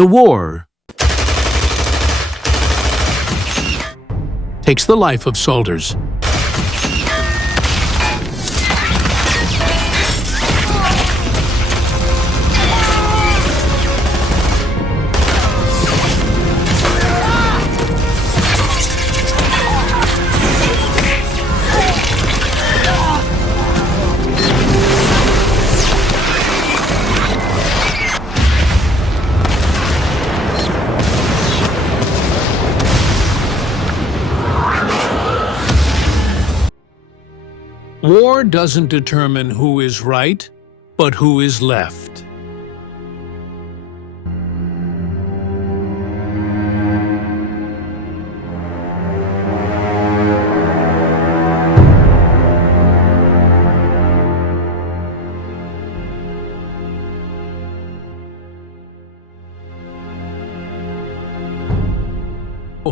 The war takes the life of soldiers. War doesn't determine who is right, but who is left.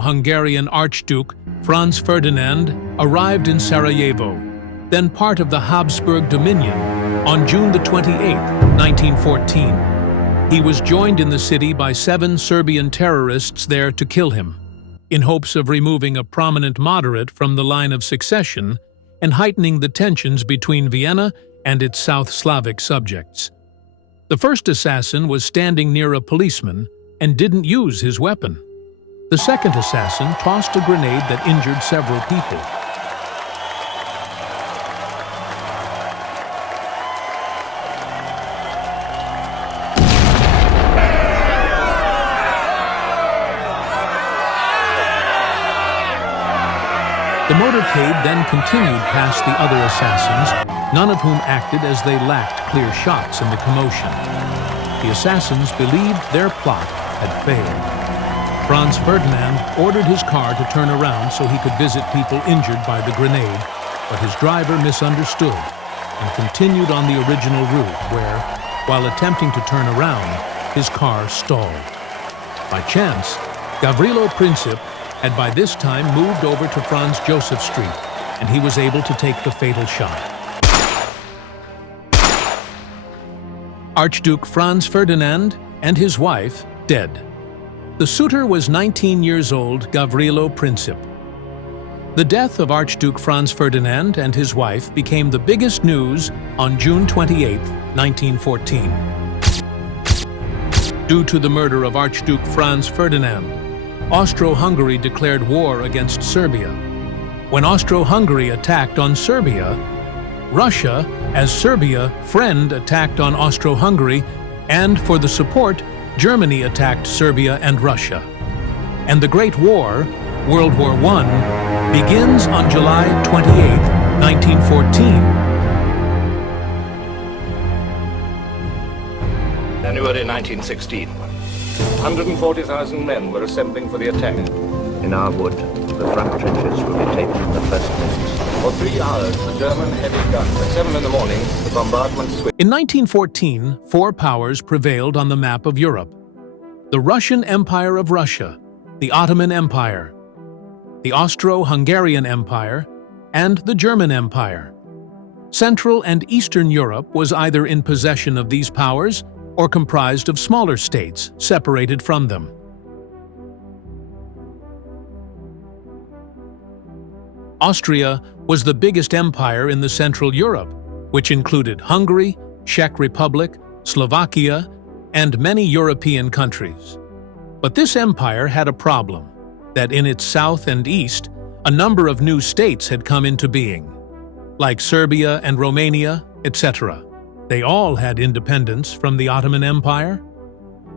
Hungarian Archduke Franz Ferdinand arrived in Sarajevo, then part of the Habsburg Dominion, on June 28, 1914. He was joined in the city by 7 Serbian terrorists there to kill him, in hopes of removing a prominent moderate from the line of succession and heightening the tensions between Vienna and its South Slavic subjects. The first assassin was standing near a policeman and didn't use his weapon. The second assassin tossed a grenade that injured several people. The motorcade then continued past the other assassins, none of whom acted as they lacked clear shots in the commotion. The assassins believed their plot had failed. Franz Ferdinand ordered his car to turn around so he could visit people injured by the grenade, but his driver misunderstood and continued on the original route where, while attempting to turn around, his car stalled. By chance, Gavrilo Princip had by this time moved over to Franz Joseph Street, and he was able to take the fatal shot. Archduke Franz Ferdinand and his wife dead. The suitor was 19 years old Gavrilo Princip. The death of Archduke Franz Ferdinand and his wife became the biggest news on June 28, 1914. Due to the murder of Archduke Franz Ferdinand, Austro-Hungary declared war against Serbia. When Austro-Hungary attacked on Serbia, Russia, as Serbia friend, attacked on Austro-Hungary, and for the support, Germany attacked Serbia and Russia. And the Great War, World War I, begins on July 28, 1914. January 1916. 140,000 men were assembling for the attack. In our wood, the front trenches will be taken in the first minutes. For 3 hours, the German heavy guns. At 7 in the morning, the bombardment switched. In 1914, 4 powers prevailed on the map of Europe: the Russian Empire of Russia, the Ottoman Empire, the Austro-Hungarian Empire, and the German Empire. Central and Eastern Europe was either in possession of these powers or comprised of smaller states separated from them. Austria was the biggest empire in the Central Europe, which included Hungary, Czech Republic, Slovakia, and many European countries. But this empire had a problem, that in its south and east, a number of new states had come into being, like Serbia and Romania, etc. They all had independence from the Ottoman Empire.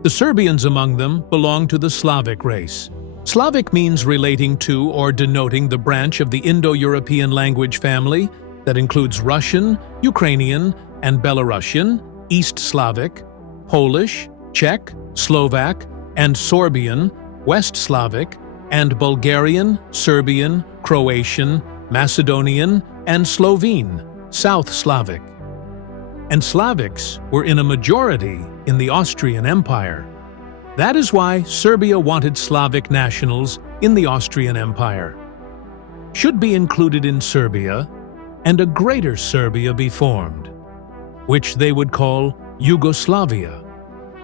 The Serbians among them belonged to the Slavic race. Slavic means relating to or denoting the branch of the Indo-European language family that includes Russian, Ukrainian, and Belarusian, East Slavic, Polish, Czech, Slovak, and Sorbian, West Slavic, and Bulgarian, Serbian, Croatian, Macedonian, and Slovene, South Slavic. And Slavics were in a majority in the Austrian Empire. That is why Serbia wanted Slavic nationals in the Austrian Empire. Should be included in Serbia, and a greater Serbia be formed, which they would call Yugoslavia.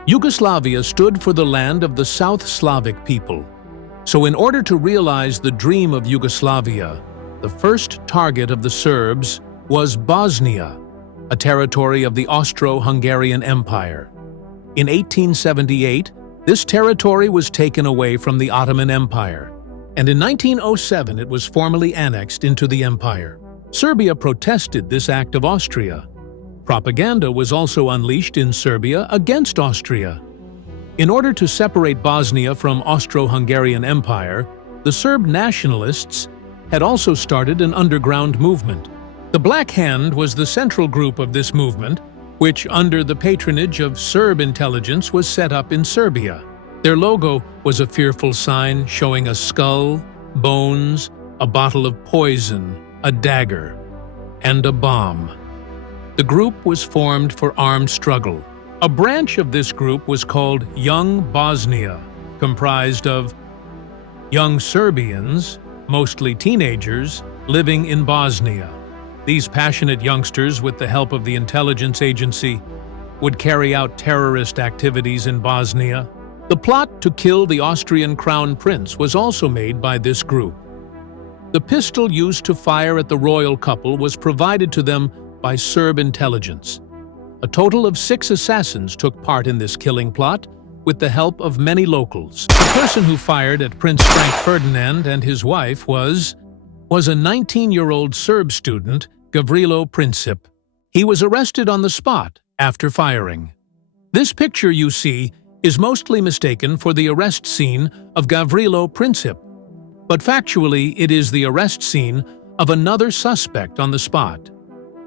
Yugoslavia stood for the land of the South Slavic people. So in order to realize the dream of Yugoslavia, the first target of the Serbs was Bosnia, a territory of the Austro-Hungarian Empire. In 1878, this territory was taken away from the Ottoman Empire, and in 1907 it was formally annexed into the empire. Serbia protested this act of Austria. Propaganda was also unleashed in Serbia against Austria. In order to separate Bosnia from Austro-Hungarian Empire, the Serb nationalists had also started an underground movement. The Black Hand was the central group of this movement, which, under the patronage of Serb intelligence, was set up in Serbia. Their logo was a fearful sign showing a skull, bones, a bottle of poison, a dagger, and a bomb. The group was formed for armed struggle. A branch of this group was called Young Bosnia, comprised of young Serbians, mostly teenagers, living in Bosnia. These passionate youngsters, with the help of the intelligence agency, would carry out terrorist activities in Bosnia. The plot to kill the Austrian crown prince was also made by this group. The pistol used to fire at the royal couple was provided to them by Serb intelligence. A total of 6 assassins took part in this killing plot, with the help of many locals. The person who fired at Prince Franz Ferdinand and his wife was a 19-year-old Serb student, Gavrilo Princip. He was arrested on the spot after firing. This picture you see is mostly mistaken for the arrest scene of Gavrilo Princip, but factually it is the arrest scene of another suspect on the spot.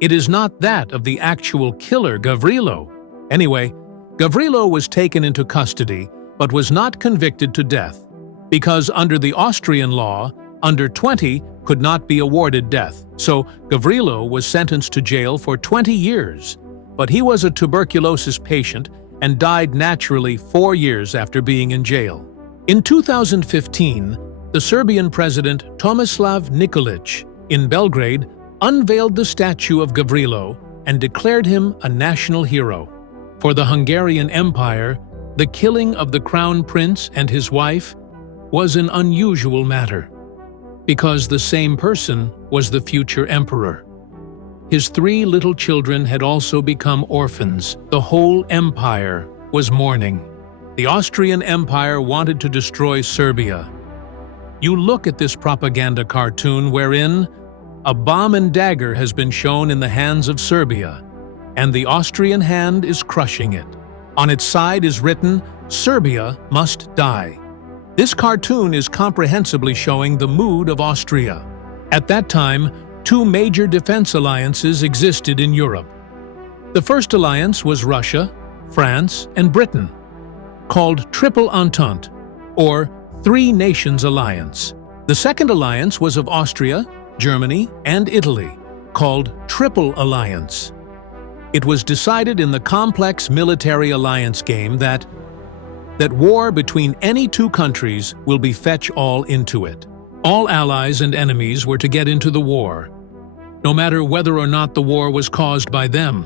It is not that of the actual killer, Gavrilo. Anyway, Gavrilo was taken into custody but was not convicted to death, because under the Austrian law, under 20 could not be awarded death. So Gavrilo was sentenced to jail for 20 years, but he was a tuberculosis patient and died naturally 4 years after being in jail. In 2015, the Serbian president Tomislav Nikolic in Belgrade unveiled the statue of Gavrilo and declared him a national hero. For the Hungarian Empire, the killing of the crown prince and his wife was an unusual matter, because the same person was the future emperor. His 3 little children had also become orphans. The whole empire was mourning. The Austrian Empire wanted to destroy Serbia. You look at this propaganda cartoon wherein a bomb and dagger has been shown in the hands of Serbia, and the Austrian hand is crushing it. On its side is written, "Serbia must die." This cartoon is comprehensively showing the mood of Austria. At that time, 2 major defense alliances existed in Europe. The first alliance was Russia, France, and Britain, called Triple Entente, or 3 Nations Alliance. The second alliance was of Austria, Germany, and Italy, called Triple Alliance. It was decided in the complex military alliance game that war between any 2 countries will be fetch all into it. All allies and enemies were to get into the war, no matter whether or not the war was caused by them,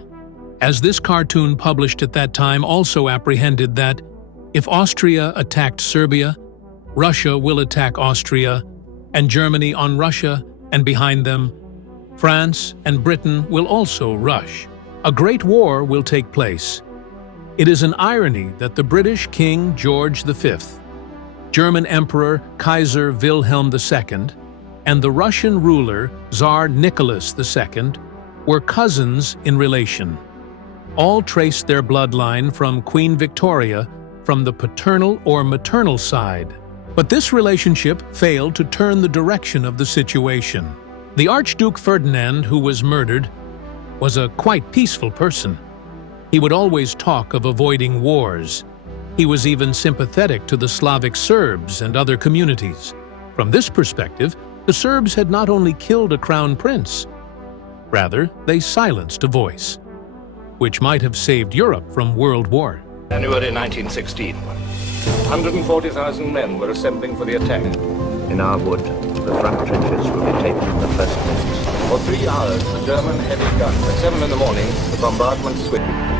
as this cartoon published at that time also apprehended that if Austria attacked Serbia, Russia will attack Austria, and Germany on Russia, and behind them, France and Britain will also rush. A great war will take place. It is an irony that the British King George V, German Emperor Kaiser Wilhelm II, and the Russian ruler Tsar Nicholas II were cousins in relation. All traced their bloodline from Queen Victoria from the paternal or maternal side. But this relationship failed to turn the direction of the situation. The Archduke Ferdinand, who was murdered, was a quite peaceful person. He would always talk of avoiding wars. He was even sympathetic to the Slavic Serbs and other communities. From this perspective, the Serbs had not only killed a crown prince, rather, they silenced a voice, which might have saved Europe from World War. January 1916. 140,000 men were assembling for the attack. In our wood, the front trenches will be taken in the first minutes. For 3 hours, the German heavy guns. At 7 in the morning, the bombardment switched.